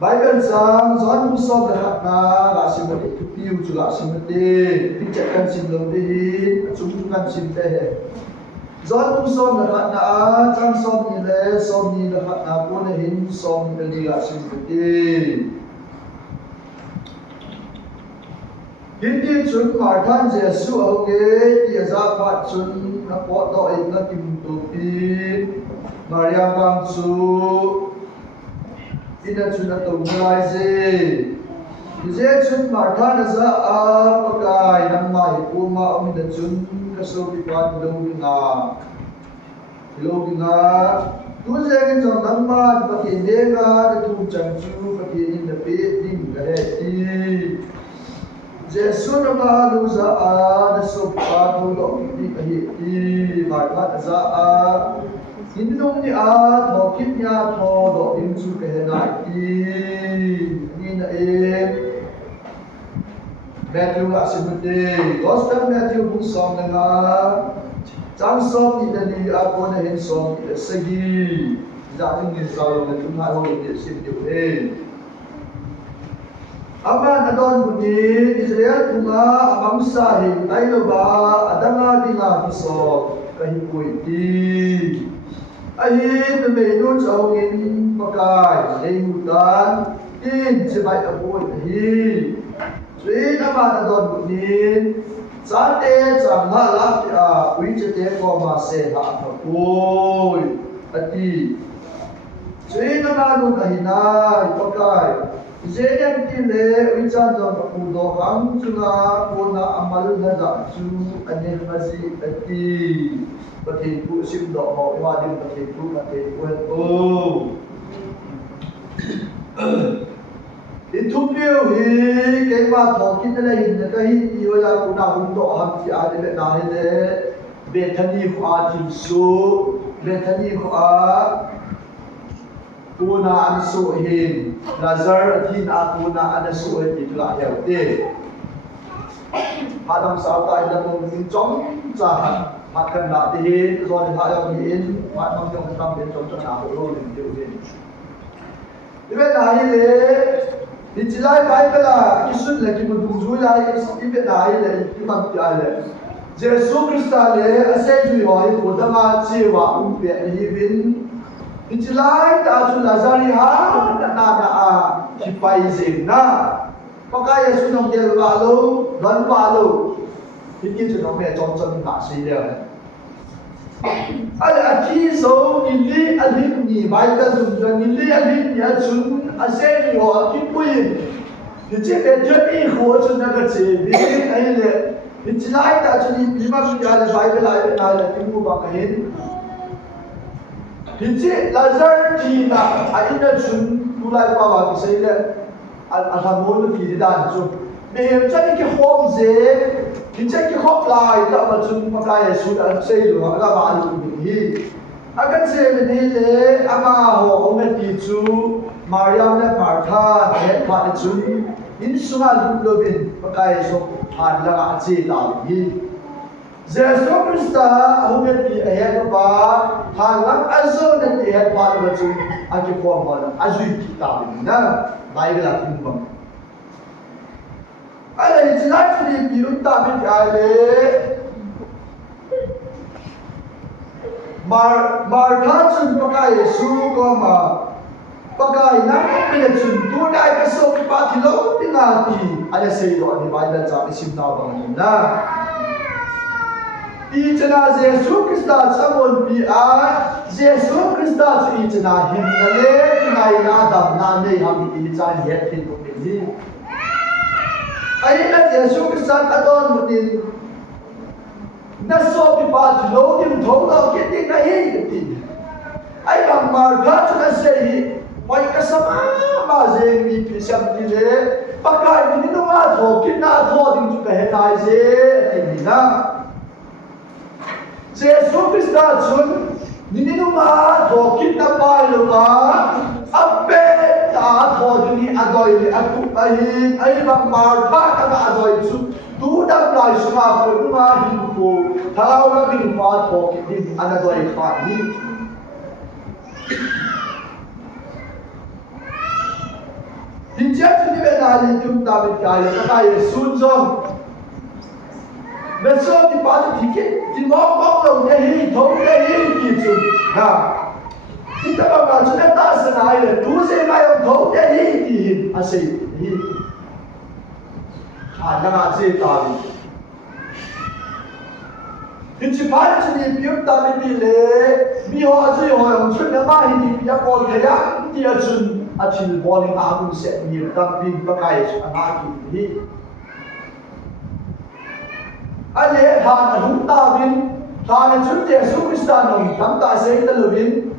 Bible sang John Musa berhakna rasimati piu juga simati pijakan simlom di cumbukan simte John Musa berhakna jang som ile som ni berhakna pun hin som beli rasimati Hindi chun marthan Jesu oge dia zapat chun na pot do it na timtupi Maria bangsu Ina chuna to mulaize je chun martha na za a pakai nang mai puma ami da chun kaso bi pan lo binga tu je gen jong nang ma pati de ga da tu chang chu pati in da pe ding ga he ti je sun ma lu za a da so pa tu lo ti hi ti martha za a Indong ni a tho kip nya tho do in chu ke na ti ni na e Matthew asimute Gospel Matthew bu som na chang som ni da ni a ko na hin som ni sagi za ni sa lo na tu ha lo ni sim ni e Ama na don bu ni Israel tunga amsa hi tai lo ba adanga dinga ki so kahi pui ti Ahin meinu chawin pakai leimutan in sibai abun hi Sui nama na don bunin Sate changha lap ya ui chete ko ma se ha pakoi ati Sui nama nu kahina pakai Isenyam ti le ui chan jong pakudo hang chunga kona amal na da chu ane mazi ati Pati ku sim do mo iwadin pati ku o Itu piu hi ke ma tho kin le hin ka hi ti wala ku na hum do ham ti a le na he le Bethany ku a ti su Bethany ku a ku na an su hin Lazar tin a ku na an su ti la he te Hadam sa ta ila mo min chong cha Makan nak dihin, soal yang dihin, mak yang kita ambil contoh nak perlu dihin. Ibe nahi le, dicilai baik lah, isun lagi menduju lah, ibe nahi le, iman tiada le. Yesus Kristus le, asal jual kota ngaji wa umpe hibin. Dicilai tak tu Lazari ha, nak kipai zina. Pakai Yesus yang dia lalu, dan lalu. Ini tu nama Johnson tak sila. Ada aki so ini alim ni, baiklah tujuan ini alim ni cun asal yo aki puin. Ini betul ini kau cun nak cebir ini le. Ini lain tak cun ini lima pilihan baiklah lain timu bakain. Ini Lazar Tina, ini cun mulai bawa kisah alhamdulillah tidak cun. Meham jadi ke home ze, kita ke home lai, tak macam pakai sudah saya juga agak malu ni. Akan saya ni le, ama ho orang itu Maryam dan Martha, hebat itu, ini semua lebih pakai so adalah aje lagi. Yesus Kristus orang itu hebat, halang azon dan hebat macam aje formal, azui kita ni, na baiklah timbang. Ada istilah ni biru tapi ada Martha cun pakai Yesus koma pakai nak pilih cun tu dah kesok pati lo tingati ada seyo ni baik dah sim tahu bang na Ijna Yesus Kristus sabun biar Yesus Kristus ijna himnale nai nadam nane ham ijna yetin tu ni Ayat Yesus Kristus adon mutin naso pipat lo dim thola kiti nahi kiti ay bang Martha na sei mai kasama ma je ni pisam dile pakai ni no ma tho kina tho dim chu ka hetai je ni na Yesus Kristus chun ni no ma tho kina pai lo ma ape ta tho ni adoi ni aku ay bang Martha ka adoi chu tu dah mulai semua rumah hidupku kalau lebih faham ini ada dua ikhwan ini. Thì chết như thế này thì chúng ta bị cái là cái xuân xong. Nên xong thì bao nhiêu thì mong đồng cái hình thống cái hình kịp xuân. Thì ta bảo là chúng ta sẽ nói là đủ sẽ mai ông thống cái hình thì hình à gì hình. Nhưng mà gì ta đi. Thì chỉ phải chỉ đi biểu ta bị lệ, bị họ chỉ họ ông xuân nhà mai thì bị con cái á thì xuân. Achil bowling agun se ni tampin pakai anaki hi ale han hunta bin han chunte sukistan nom tamta se talubin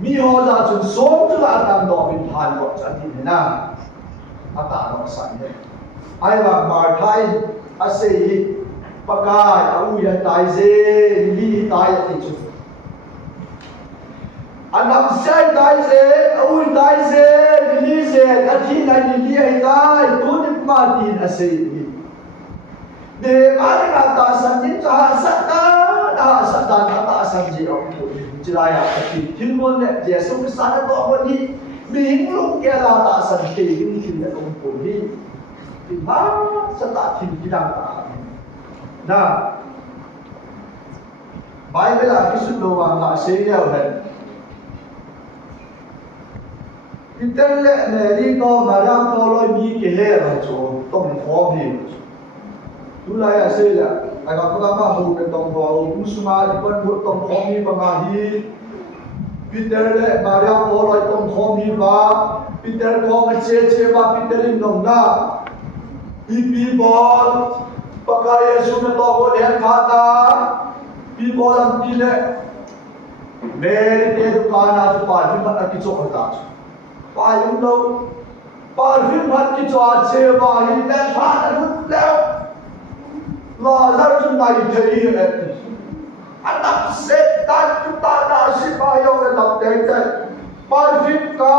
mi ho za chun som chu la tam do bin han ko chati na ata no san ne ai wa mar thai ase pakai au ya tai se li tai ti chu Anam sai dai se, ui dai se, ni se, athi na ni ai dai, tu ni ma tin ase ni. De ma na ta san ni ta sa ta san ji ro tu. Jira ya athi tin mon le je su sa na to mo ni, mi hing lu ke la ta san ke ni tin le kong ko ni. Ti ma sa ta tin ki dang ta. Na Bible a ki su lo wa ta se le ho Peter le Mary ko Maryam ko loi mi ke he ra cho tong kho bi tu la ya se la ai ga ka ma hu ke tong kho u su ma di pon bu tong kho mi ba ma hi Peter le Maryam ko loi tong kho mi ba Peter ko ma che ba Peter in nong na pi bol pa ka Yesu me to ko le kha ta pi bol am ti le Mary te du ka na chu pa fi ba ki cho ta Ba yung đâu ba phim hát cái trò chơi ba hình đen phá đã hút leo lo ra chúng ta thấy anh đập xe ta chúng ta đã xếp ba yêu để đập đến đây ba phim cá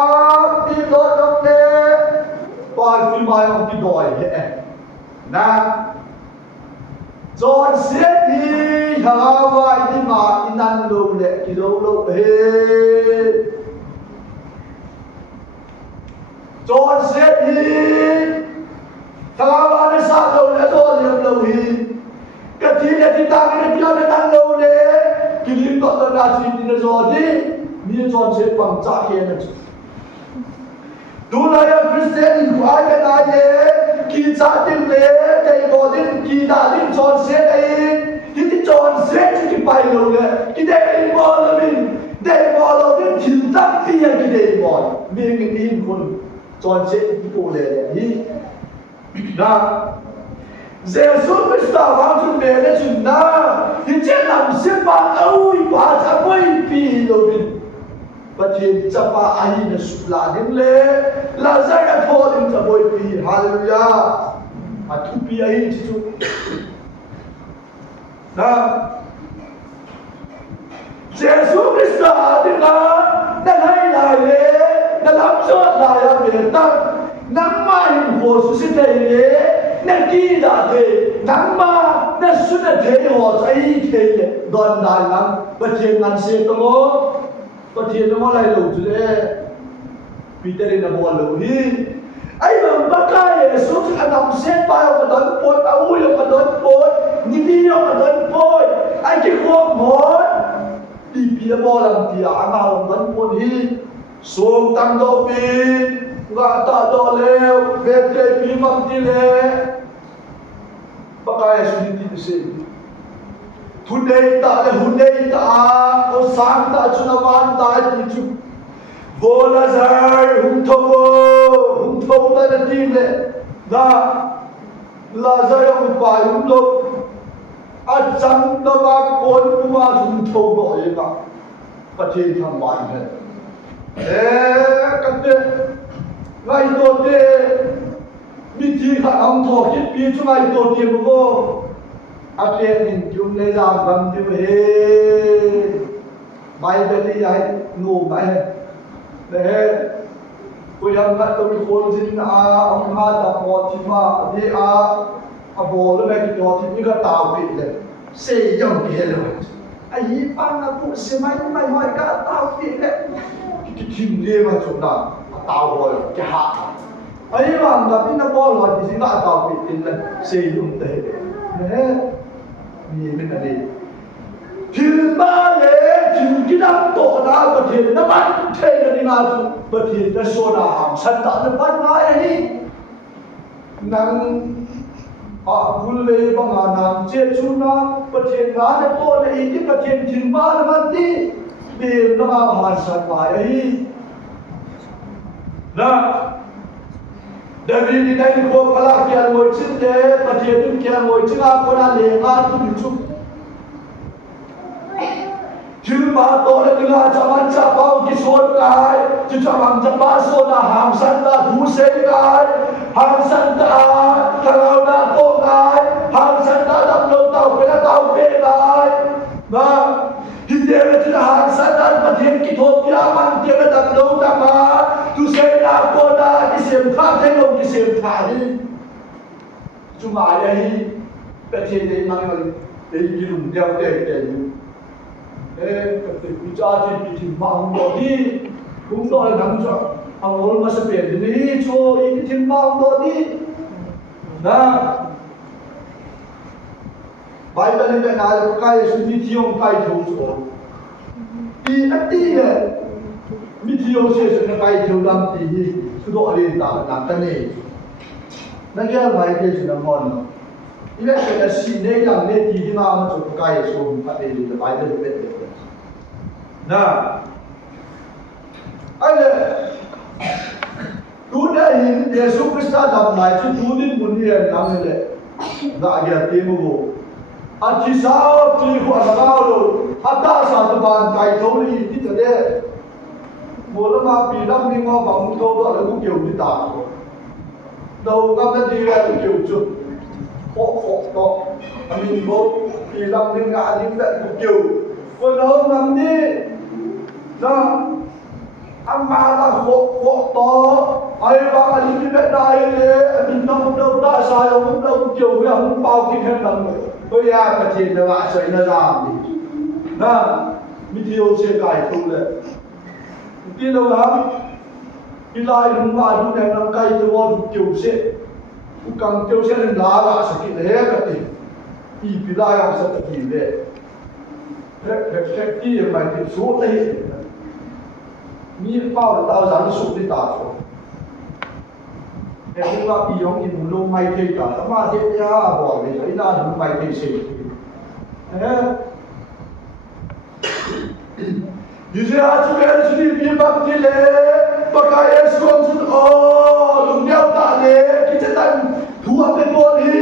đi đôi đông đê ba phim ba ông đi đòi hệ na John xếp đi hà vai đi mà đi năn đâu lệ thì đâu hết John said he Kalau ada satu lepas dia belum ketika kita kerja dengan lole kini tak ada nasi di negeri ni John said bangsa kian itu dulu yang Kristen itu ada naya kita dinle dari godin kita din John said kita John said kita pilot kita involving dari involving cinta dia kita involve mungkin pun John said itu boleh ni, nah, Jesus Kristus waktu bela cina, dia nam siapa tahu bahasa apa ipi lobin, macam siapa ahli nasulah ni le, lazar yang thor ni siapa ipi, haleluya, atu pi ahli itu, nah, Jesus Kristus ada dah le. Dalam surat daya bertak, nama yang khusus ini, neki dah deh, nama nak sudah deh orang deh, don dalam perjalanan setemu, perjalanan lain lu je, Peter ini bawa lu ni, ayam pakai Yesus anam siapa yang kadon pot, awu yang kadon pot, nidi yang kadon pot, ayam kot, di pihak bolam dia amal kadon pot ni. Sung tăng đô phi Gã tạ đô lêu Về kê bí măng đi lê Bác ai xuống đi đi xin Thu đầy tạ lê hù đầy tạ Ô sáng tạ chú nà ván tạ đi chú Vô là giải hùng thâu tạ nà đi lê Đà Là giải hùng bài hùng lục À chẳng nà bác bốn Hùng bà hùng thâu bỏ yên bác Bà thiên thằng bài hết Kata ngai to te miti kha ang tho ki pi chu ngai to te ko ate nin jum le ja bam ju he Bible ni ai no mai le ko yang na to mi khol jin a ang ha da po ti ma de a bo le me ki to ti ni ka taw pi le se yong ke le ai pa na pu se mai mai hoi ka taw pi le คิมเรียมาจุดนั้นตาวบอยจะหาไอ้บางกับพี่นักบอลหล่อที่สิงห์ตาวปิดตินเลยเสียยุ่งเตะเนี่ยมีเป็นอะไรถึงมาเลยถึงที่นั่งโต๊ะน้ำประเทศน้ำมันเทกันนี่นาจุประเทศจะโซดาหางฉันตัดจะปั้นไงนี่นั่งบุลเล่บางงานเจ้าชุนาประเทศงานโต๊ะในที่ประเทศถึงมาแล้วมันที่เดินน้ำมันสันไปนะเดี๋ยวนี้ได้พวกพลังเกียร์มวยชิ้นเดียประเทศที่เกียร์มวยชิ้นอาคนละเลี้ยงอาทุกชุดถึงมาโตแล้วถึงอาจะมันจะเป้ากิโซนกายจะจะมันจะมาโซนหางสันตาทูเซกายหางสันตาคาราวนาโตกายหางสันตาดำลงเต่าเป็นเต่าเปกายนะที่เดียวจะหางสันตาประเทศกิโทปิอามันเดียวดำลงดำมาtu saya nak koda kisim kah tengok kisim kah ni cuma ada ni peci ni mana ni girum dia dia bicara di timbang tadi kumdo yang macam awal masa pergi ni so ini timbang tadi nah Bible ni nak ada pakai sudi tiong kai tu di hati niมิถิโยเชสนไปเที่ยวดำตีสุดอะไรต่างๆนั่นเองนั่นแค่หมายถึงสิ่งนั้นนี่แหละเป็นสิ่งในอย่างนี้ที่น่ามันจะประกายส่งมาเป็นจะไปเป็นเป็นนะไอ้เนี่ยดูได้เห็นเยซูคริสต์ทำนายชุดดูดิบุญเรียนนั่นแหละน่าเกียรติมุกอาทิตย์สาวที่หัวหน้าเราฮัตตาสาธุบาลไก่ทวีที่จะได้Mulaปีนับนิ่งว่าบางตัวก็เลยกูเกี่ยวที่ตาเราก็ไม่ดีแล้วกูเกี่ยวจุดโคก็อันนี้กูปีนับนิ่งอันนี้แบบกูเกี่ยวคนเรามันนี่นะอันมาละโคต่อไอ้บางอันนี้ไม่ได้เลยอันนี้น้องเราได้สายเรากูเกี่ยวอย่างเป่ากินแค่นั้นเลยก็ยากประเทศเราใช้นาฬิกานะมิถิโอเชกายตัวเลยที่เราทำที่ลายรุ่งมาดูในน้ำไก่ตัวดูเกี่ยวเสียกูกังเกี่ยวเสียในลาละสักทีเล็กกันทีอีพิลายเอาสักทีเล็กเล็กที่ยังไม่ถึงสุดเลยมีเป้าเราจะสุดที่ตาโตแต่ที่ว่าปีของอินโนไม่เคยตัดสมาธิยาบอกเลยไอ้ด้านนู้นไม่เคยเสียYusuf juga sini bimbang tile, pakai eskom sun oh, dunia tak le, kita tak dua pekor ni,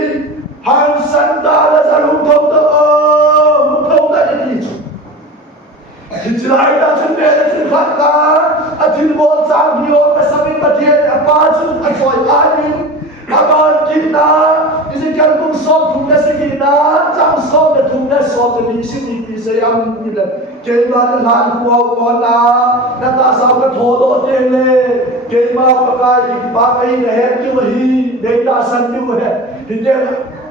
hansan tak ada selalu tahu tak jadi. Hijrah dah sampai dah terkata, adil bol sanggio, pesami bagian apa sun asal alim, amal kita, isi kalbung sot tunas kita, jam sot tunas sot ni sini saya ambil. Kaya lahan kuwa na natasaw ka todo tele kaya pakai pakai leher tu hi data san tu hai hindi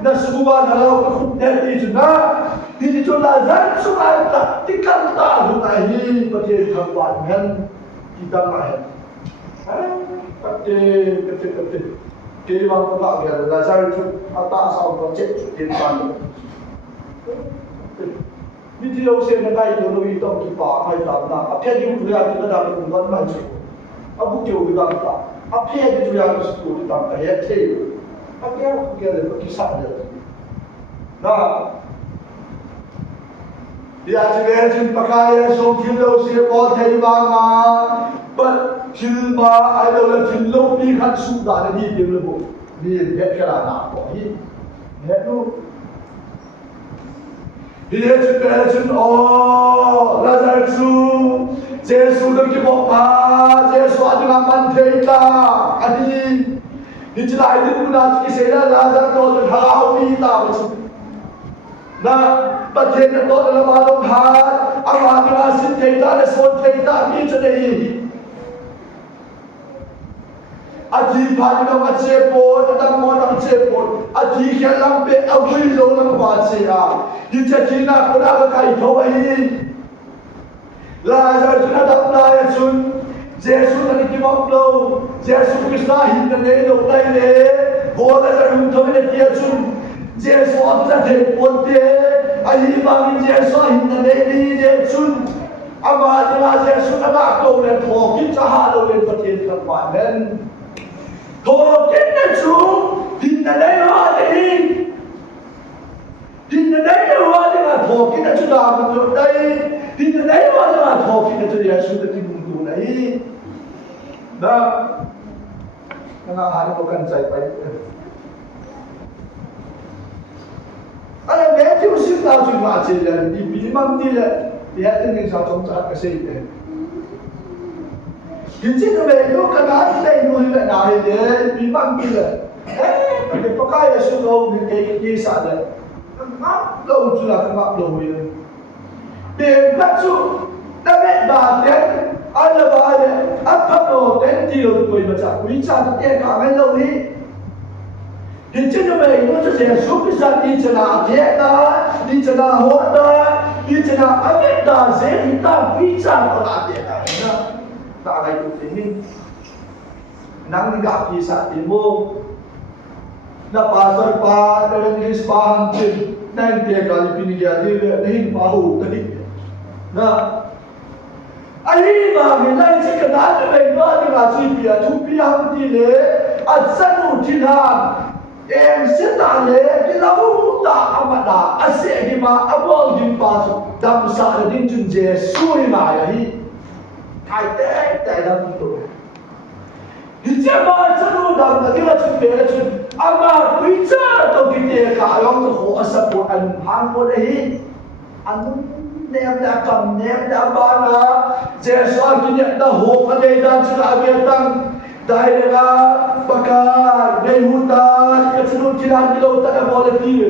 na subukan halaw ka khutner di na hindi to lazan sukai ta tikal ta hunahi pati khawat han kita mahen pati kaya pakai lazan tu atasaw ka cek tin panมิถิโอเซนได้ตัวเราอีต้องกี่ป่าให้ตามนะเพียงอยู่อย่างที่ระดับคุณวันมันสุดบุกเกี่ยวกับตาเพียงอยู่อย่างที่สุดตามแต่เที่ยวแก้วเกี่ยวกับกิจสัตว์เลยนะอยากจะเรียนจึงประกายส่งที่เราเสียบอลเทวามาบัดถึงมาไอ้เราถึงโลกนี้ขั้นสุดได้นี่เดียวเลยบุนี่เด็กขนาดนั้นก่อนนี่เห็นดูDia cakap oh Lazarus Yesus dah kibopa Yesus ada nama Teta Adi Di celai itu pun dah kisah Lazarus tu harau kita macam Nah Bagian itu dalam malam hari Awak ngasih Teta dan son Teta ni jadi Adi pagi nama cepot, datang orang cepot. Adi kelam pe awil orang baca. Kita cina pun ada kait hawaii. Lazarus datang naik sun, Giêsu là cái bóng lâu Giêsu Christa hình thành cái đầu tay lệ vô là ra đúng thôi để tiệt chung Giêsu ấp ra thể buồn tê anh hi vọng Giêsu hình thành cái đi để chung ama là Giêsu đã bác đầu lên thổ kín cha hà đầu lên vật hiện thực quản lên thổ kín là chung hình thành đấy hoa thì hình thành đấy hoa thì là thổ kín là chúng ta mình được đây hình thành đấy hoa thì là thổ kín là chúng ta Giêsu đã tìm đủ đấy đó nó hai nó cần chạy phải anh em bé thiếu sinh nào chuyện mà chỉ là đi bí măng đi là thì hết những sao trong sát cái gì đấy thì chỉ là về nó cái đó đây nuôi vậy nào thì để bí măng đi là cái bác cái là số lâu thì cái gì sao đấy ngáp lâu chứ là cái ngáp lâu rồi để bắt chú đã biết bà đến anh là bà đấy anh bắt đầu đến điều người mà chẳng quý cha tất cả cả mấy lâu đi thì chứ như vậy nó sẽ giúp cái gia đi cho nào thế ta đi cho nào hốt ta đi cho nào anh biết ta dễ thì ta quý cha có làm thế này nữa ta này cũng thế nắng đi gặp thì sao thì mua na pastor pa na những cái spa hàng trên nên tiền cả đi pin kia đi lên pa hủ tới na anh mà người này chỉ cần nói với mình nói thì là gì bịa thu bịa không đi lẽ anh sẵn đủ thiên hàng em sẽ ta lẽ cái lâu ta mà đã anh sẽ đi mà anh bảo đi pa đam sa là đến chừng giờ xuôi mà vậy thay thế đam tuổi thì chỉ mà sẵn đủ đam là cái là chuyện bịa là chuyện anh mà quý cha tôi cái tiền cả ông tôi khổ sắp của anh hàng của đấy anh nem đã cầm nem đã ban là Giêsu kinh nghiệm đã hộp ở đây đang chữa ở bên tăng đại là bậc đại hút ta cái sự kiện làm gì đâu ta đã bỏ đi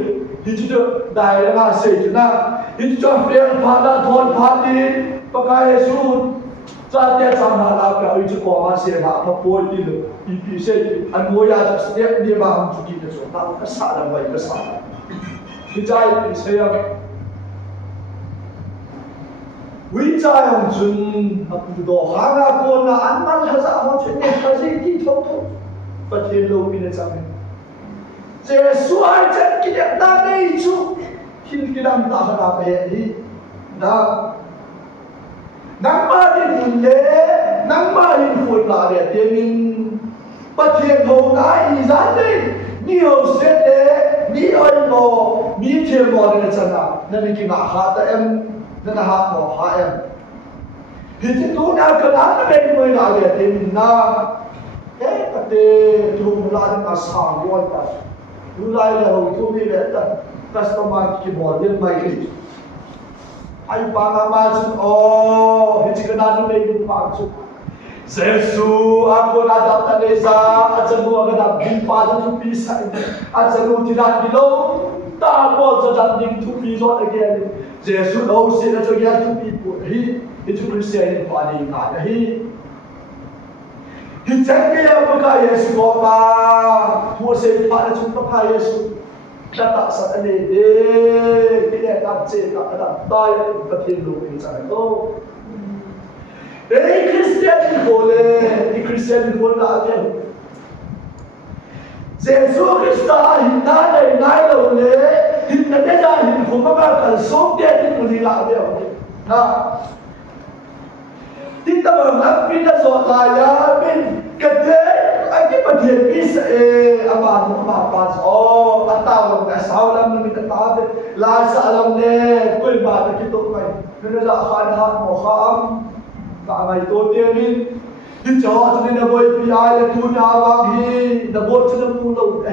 thì chỉ được đại là xây dựng na thì cho phép phá đã thôn phá đi bậc Giêsu ra tiền sang hà la cái ý chí của mà xây hạ mà bồi đi được thì xây anh mua ya cho sẽ đi mà không chịu được số ta cái sao là vậy cái sao thì trái thì xây quý cha ông chun đồ hàng à con là ăn mặn hay sao mà chuyện này phải gì đi thông thông và thiên lâu bên trong này Giêsu ai chân cái đẹp ta đây chú khi cái đam ta phải làm cái gì đó nắng mà đi buồn lệ nắng mà đi buồn là để tiền mình và thiên hậu cái gì ra đây nhiều sẽ để nhiều anh mò nhiều thiên mò này chân nào nên cái ngã hạ ta em nên là học một hai em thì chúng tôi đã cần ăn bên người nào để tìm na cái cái thùng là nó sáng quá ta lúc này là hồi thùng đi đến tận customer cái bỏ lên máy đi anh bằng mà chứ thì chỉ cần ăn bên mình bằng chứ Giêsu aku nak datang desa ajamu aku nak bimpa tu bisa ajamu tidak bilo ta bo cho dan ding tu bi zo again Giêsu đâu sẽ cho ya tu bi bu hi itu Christian pa ni ka hi hi chang ke ya pa Giêsu ko ma tu se pa na chung pa Giêsu đã tạo sẵn anh để cái này làm chế tạo làm tay và thiên路hình thành đâu đấy Christian thì khổ lệ thì Christian thì khổ là gì Giêsu Christa hình na này nai đầu lệ hình là cái ra hình khổ các bạn cần số tiền thì mình đi làm gì ha thì ta bảo là pin đã dọn lại ya pin cái thế anh cái bật hiện pin aman anh tao làm cái sao làm mình ta thế là sao làm nè quên bà cái tội mày nên là khai hạt mỏ khám cả ngày tôi tiên đi thì cho nên là bởi vì ai là tu nhà vang hi là bột cho nó mua đâu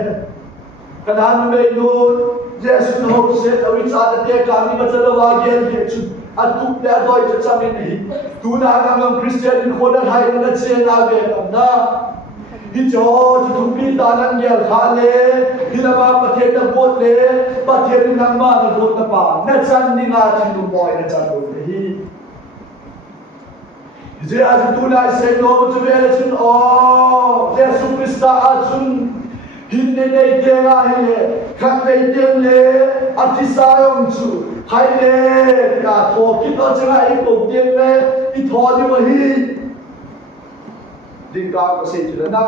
cái đó nó về luôn Giêsu nó hỗ trợ ở bên trái cái cái mà cho nó vào kia thì chú anh tu để đôi cho cha mình đi tu nhà ngang Christian khôn là hay nó chơi nào về làm đó thì cho tu bị ta năng nghèo khá lệ thì là mà bắt thiên là bột lệ bắt thiên năng mà là bột là bà nó chân đi ngã trên đường bòi nó chân rồi thì Jadi tu nak seno tu bela chun oh Yesu Krista achun hinne nei tenga hele khat nei ten le atisayong chu hai le ka tho ki to changa I ko ten le I tho ni mo hi din ka ko se chila na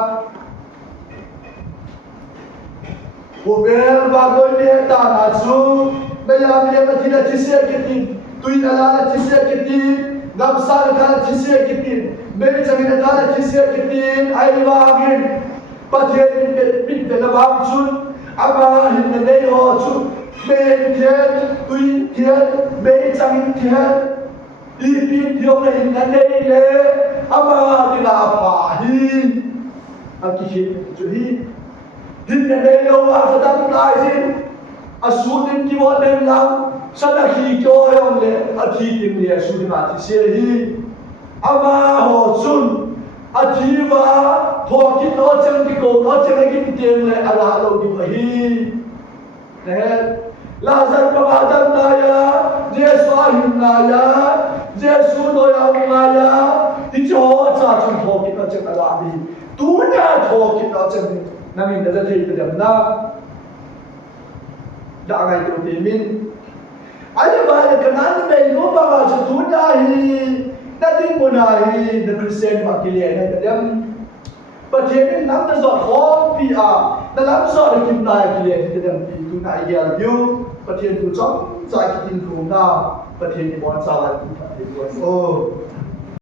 Gover va doi me ta na chu me ya me ma thila chise kitin tui na la chise kitin gam sa ka chise kitin me chami na ta chise kitin ai wa gin pathe pin pe na bam chun ama hin ne ho chu me thien tui thien me chami thien đi pin thiếu này hình ảnh đây nè ama đi là phải anh chị chú hi hình ảnh đây đâu à cho ta lại gì à số tiền kia bọn em làm sao là khi cho em lệ à khi tiền lệ số tiền mà thì sẽ hi ama họ xuân à chỉ và thọ cái nó chân cái cổ nó chân cái tiền lệ à là đâu đi phải hi nè Lazar pagatan naya, Jesu ahin naya, Jesu doyang naya, di cho cha chung tho kit na chen ala di, tu na tho kit na chen namin na thei pe dem na, da ngai tu ti min, ai ba le kanan me no ba ga chu tu na hi, na tin mo na hi, na Christian ma ki le na pe dem, but here nam ta zot ho pi a, na lam so le kim na ki le pe dem pi tu na ya viewประเทศผู้ชมใจกินครูนาประเทศบอลสาวไทยผู้ชมโอ้